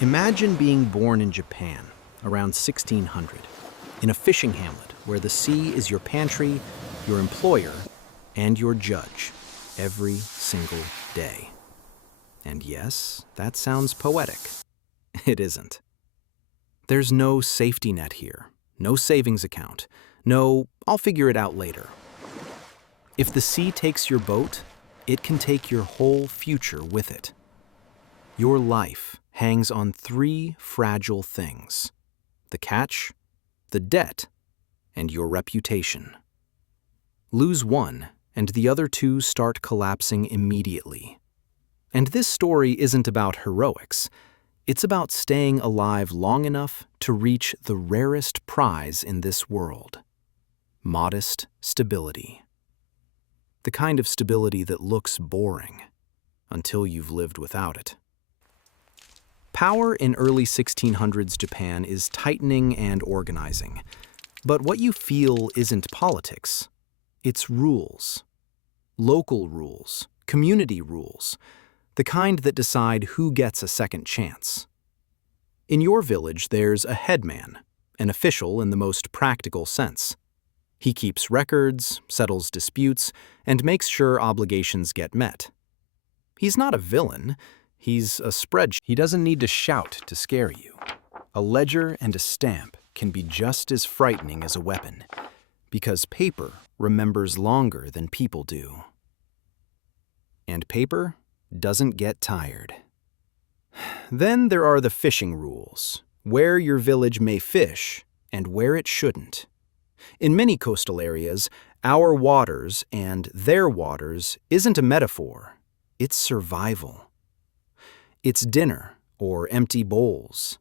Imagine being born in Japan around 1600, in a fishing hamlet where the sea is your pantry, your employer, and your judge every single day. And yes, that sounds poetic. It isn't. There's no safety net here, no savings account, no "I'll figure it out later." If the sea takes your boat, it can take your whole future with it. Your life hangs on three fragile things: the catch, the debt, and your reputation. Lose one, and the other two start collapsing immediately. And this story isn't about heroics. It's about staying alive long enough to reach the rarest prize in this world: modest stability. The kind of stability that looks boring until you've lived without it. Power in early 1600s Japan is tightening and organizing. But what you feel isn't politics. It's rules. Local rules, community rules, the kind that decide who gets a second chance. In your village, there's a headman, an official in the most practical sense. He keeps records, settles disputes, and makes sure obligations get met. He's not a villain. He's a spreadsheet. He doesn't need to shout to scare you. A ledger and a stamp can be just as frightening as a weapon, because paper remembers longer than people do. And paper doesn't get tired. Then there are the fishing rules, where your village may fish and where it shouldn't. In many coastal areas, our waters and their waters isn't a metaphor, it's survival. It's dinner or empty bowls.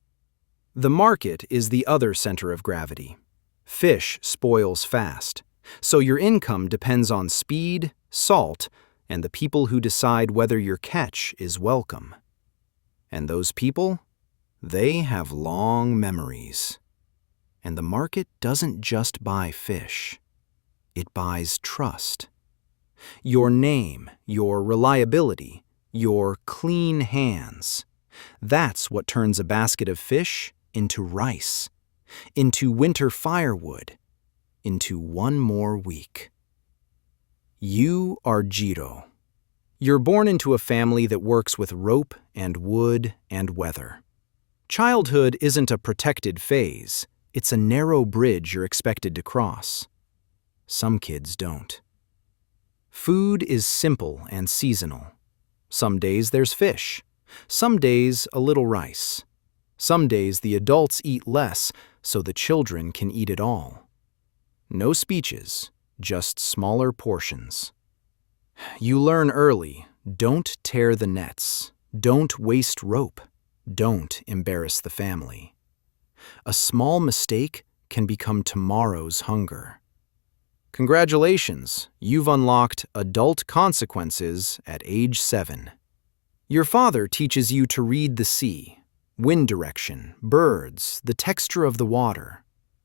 The market is the other center of gravity. Fish spoils fast, so your income depends on speed, salt, and the people who decide whether your catch is welcome. And those people, they have long memories. And the market doesn't just buy fish. It buys trust. Your name, your reliability, your clean hands. That's what turns a basket of fish into rice, into winter firewood, into one more week. You are Jiro. You're born into a family that works with rope and wood and weather. Childhood isn't a protected phase. It's a narrow bridge you're expected to cross. Some kids don't. Food is simple and seasonal. Some days there's fish. Some days a little rice. Some days the adults eat less so the children can eat it all. No speeches, just smaller portions. You learn early, don't tear the nets, don't waste rope, don't embarrass the family. A small mistake can become tomorrow's hunger. Congratulations, you've unlocked adult consequences at age 7. Your father teaches you to read the sea, wind direction, birds, the texture of the water.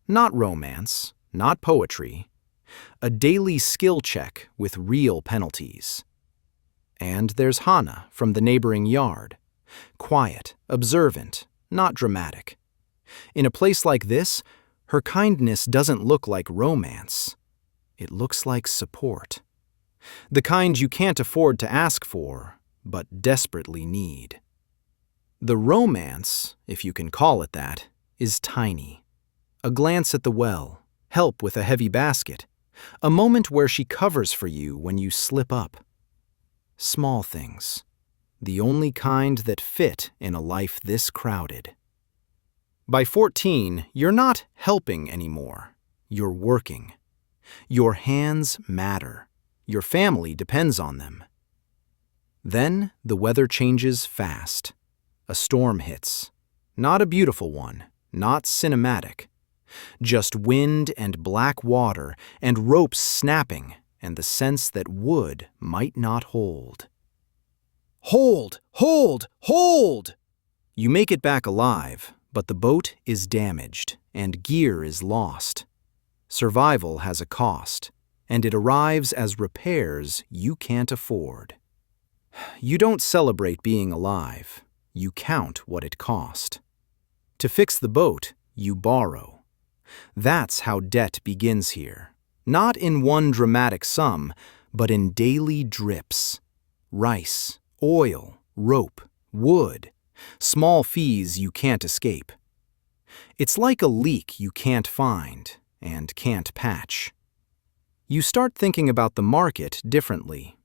Not romance, not poetry. A daily skill check with real penalties. And there's Hana from the neighboring yard. Quiet, observant, not dramatic. In a place like this, her kindness doesn't look like romance. It looks like support. The kind you can't afford to ask for, but desperately need. The romance, if you can call it that, is tiny. A glance at the well, help with a heavy basket, a moment where she covers for you when you slip up. Small things, the only kind that fit in a life this crowded. By 14, you're not helping anymore. You're working. Your hands matter. Your family depends on them. Then the weather changes fast. A storm hits. Not a beautiful one, not cinematic. Just wind and black water and ropes snapping and the sense that wood might not hold. Hold! Hold! Hold! You make it back alive, but the boat is damaged and gear is lost. Survival has a cost, and it arrives as repairs you can't afford. You don't celebrate being alive. you count what it cost. To fix the boat, you borrow. That's how debt begins here. Not in one dramatic sum, but in daily drips. Rice, oil, rope, wood, small fees you can't escape. It's like a leak you can't find and can't patch. You start thinking about the market differently.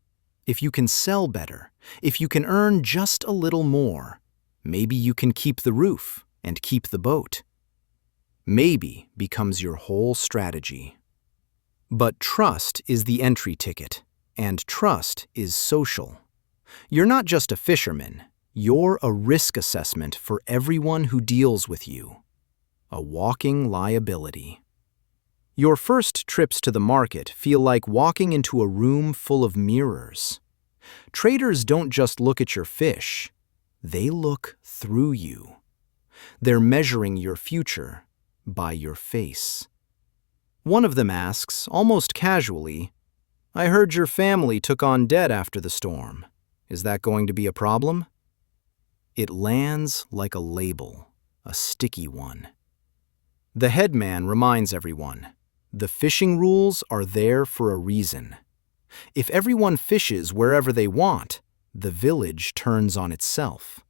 If you can sell better, if you can earn just a little more, maybe you can keep the roof and keep the boat. Maybe becomes your whole strategy. But trust is the entry ticket, and trust is social. You're not just a fisherman, you're a risk assessment for everyone who deals with you. A walking liability. Your first trips to the market feel like walking into a room full of mirrors. Traders don't just look at your fish, they look through you. They're measuring your future by your face. One of them asks, almost casually, "I heard your family took on debt after the storm. Is that going to be a problem?" It lands like a label, a sticky one. The headman reminds everyone, the fishing rules are there for a reason. If everyone fishes wherever they want, the village turns on itself.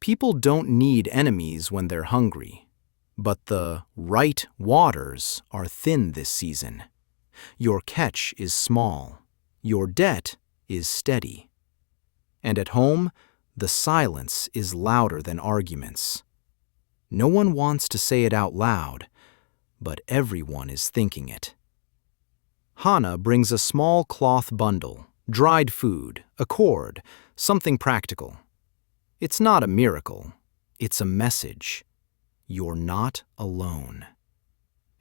People don't need enemies when they're hungry, but the right waters are thin this season. Your catch is small, your debt is steady. And at home, the silence is louder than arguments. No one wants to say it out loud, but everyone is thinking it. Hana brings a small cloth bundle, dried food, a cord, something practical. It's not a miracle, it's a message. You're not alone.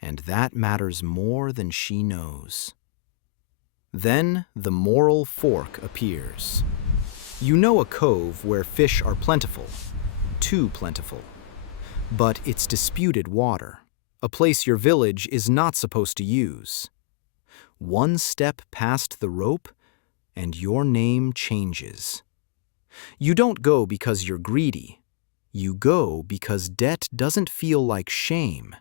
And that matters more than she knows. Then the moral fork appears. You know a cove where fish are plentiful, too plentiful. But it's disputed water, a place your village is not supposed to use. One step past the rope, and your name changes. You don't go because you're greedy. You go because debt doesn't feel like shame.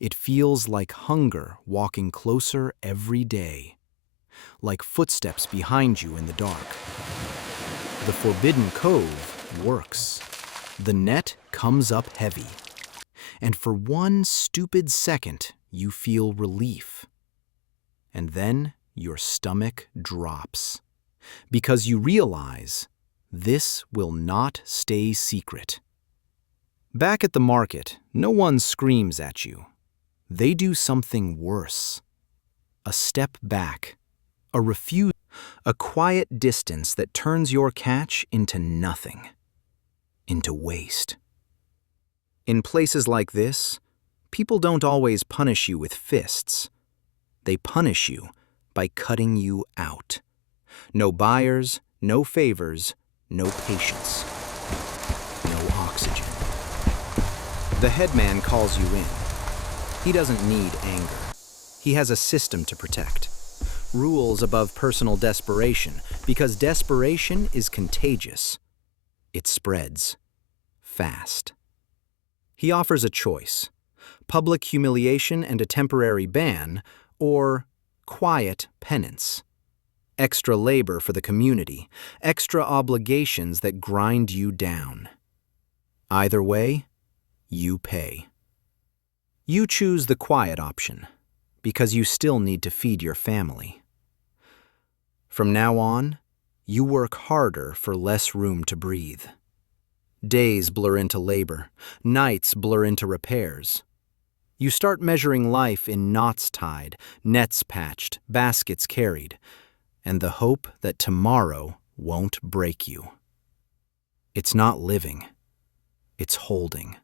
It feels like hunger walking closer every day, like footsteps behind you in the dark. The forbidden cove works. The net comes up heavy. And for one stupid second, you feel relief. And then your stomach drops, because you realize this will not stay secret. Back at the market, no one screams at you. They do something worse. A step back, a refusal, a quiet distance that turns your catch into nothing, into waste. In places like this, people don't always punish you with fists. They punish you by cutting you out. No buyers, no favors, no patience, no oxygen. The headman calls you in. He doesn't need anger. He has a system to protect. Rules above personal desperation, because desperation is contagious. It spreads fast. He offers a choice: public humiliation and a temporary ban, or quiet penance. Extra labor for the community, extra obligations that grind you down. Either way, you pay. You choose the quiet option, because you still need to feed your family. From now on, you work harder for less room to breathe. Days blur into labor, nights blur into repairs. You start measuring life in knots tied, nets patched, baskets carried, and the hope that tomorrow won't break you. It's not living, it's holding.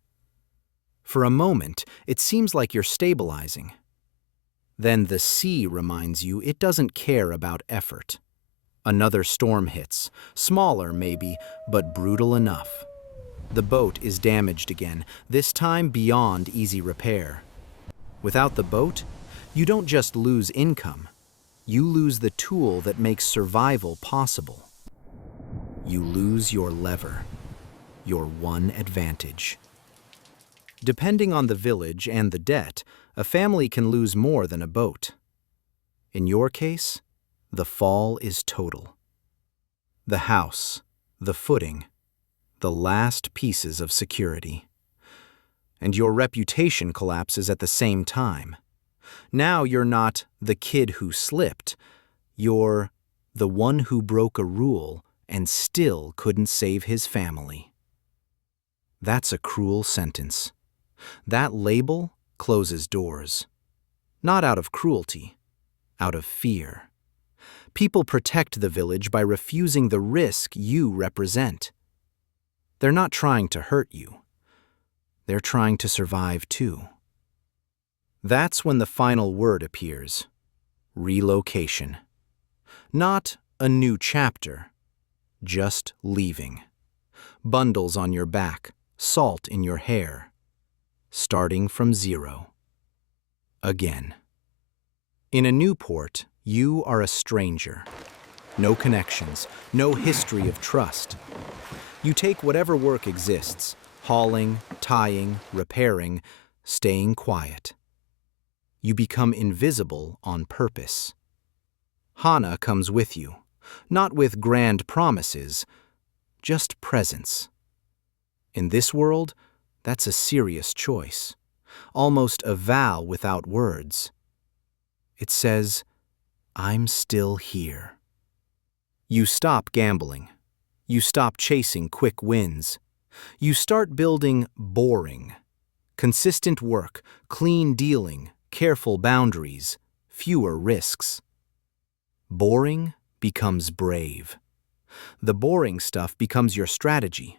For a moment, it seems like you're stabilizing. Then the sea reminds you it doesn't care about effort. Another storm hits, smaller maybe, but brutal enough. The boat is damaged again, this time beyond easy repair. Without the boat, you don't just lose income, you lose the tool that makes survival possible. You lose your lever. your one advantage. Depending on the village and the debt, a family can lose more than a boat. In your case, the fall is total. The house, the footing, the last pieces of security. And your reputation collapses at the same time. Now you're not the kid who slipped. You're the one who broke a rule and still couldn't save his family. That's a cruel sentence. That label closes doors. Not out of cruelty, out of fear. People protect the village by refusing the risk you represent. They're not trying to hurt you. They're trying to survive too. That's when the final word appears: relocation. Not a new chapter, just leaving. Bundles on your back, salt in your hair. Starting from zero. Again. In a new port, you are a stranger. No connections, no history of trust. You take whatever work exists, hauling, tying, repairing, staying quiet. You become invisible on purpose. Hana comes with you, not with grand promises, just presence. In this world, that's a serious choice, almost a vow without words. It says, I'm still here. You stop gambling. You stop chasing quick wins. You start building boring. Consistent work, clean dealing, careful boundaries, fewer risks. Boring becomes brave. The boring stuff becomes your strategy.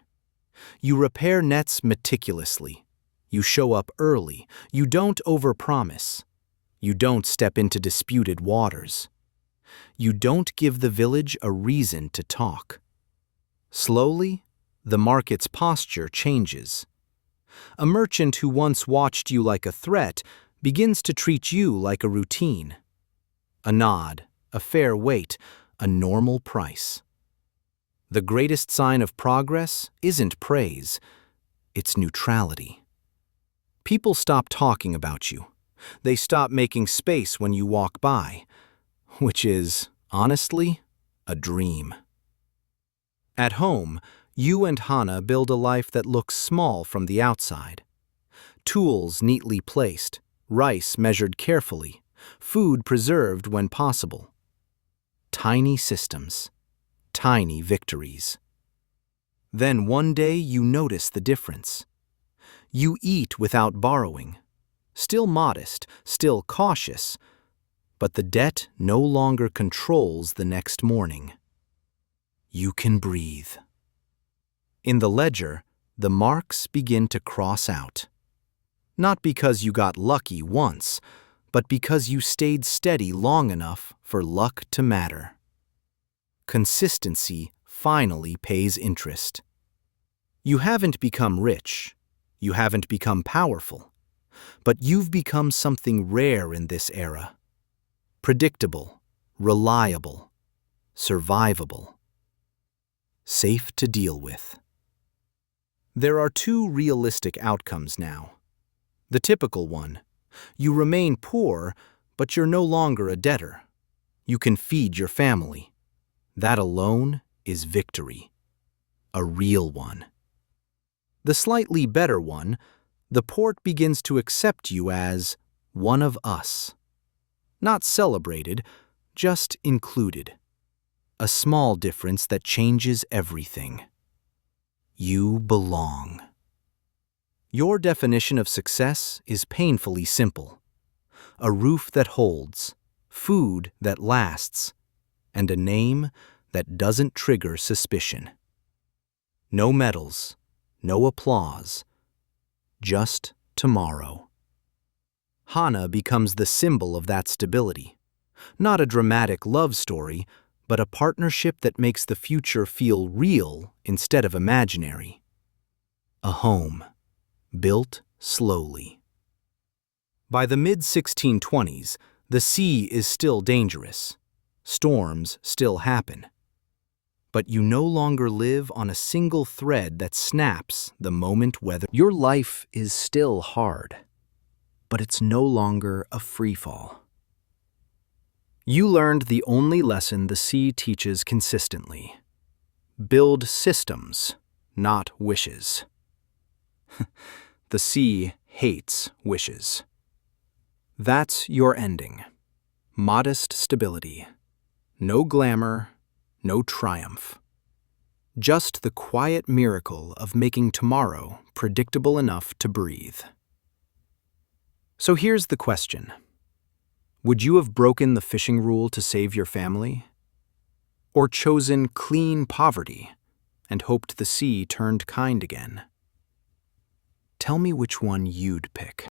You repair nets meticulously. You show up early. You don't overpromise. You don't step into disputed waters. You don't give the village a reason to talk. Slowly, the market's posture changes. A merchant who once watched you like a threat begins to treat you like a routine. A nod, a fair weight, a normal price. The greatest sign of progress isn't praise, it's neutrality. People stop talking about you. They stop making space when you walk by, which is, honestly, a dream. At home, you and Hana build a life that looks small from the outside. Tools neatly placed, rice measured carefully, food preserved when possible. Tiny systems, tiny victories. Then one day you notice the difference. You eat without borrowing, still modest, still cautious, but the debt no longer controls the next morning. You can breathe. In the ledger, the marks begin to cross out. Not because you got lucky once, but because you stayed steady long enough for luck to matter. Consistency finally pays interest. You haven't become rich. You haven't become powerful. But you've become something rare in this era. Predictable, reliable, survivable. Safe to deal with. There are two realistic outcomes now. The typical one: you remain poor, but you're no longer a debtor. You can feed your family. That alone is victory. A real one. The slightly better one: the port begins to accept you as one of us. Not celebrated, just included. A small difference that changes everything. You belong. Your definition of success is painfully simple. A roof that holds, food that lasts, and a name that doesn't trigger suspicion. No medals, no applause, just tomorrow. Hana becomes the symbol of that stability. Not a dramatic love story, but a partnership that makes the future feel real instead of imaginary. A home, built slowly. By the mid-1620s, the sea is still dangerous. Storms still happen. but you no longer live on a single thread that snaps the moment weather. Your life is still hard, but it's no longer a free-fall. You learned the only lesson the sea teaches consistently. Build systems, not wishes. The sea hates wishes. That's your ending. Modest stability. No glamour, no triumph. Just the quiet miracle of making tomorrow predictable enough to breathe. So here's the question. Would you have broken the fishing rule to save your family? Or chosen clean poverty and hoped the sea turned kind again? Tell me which one you'd pick.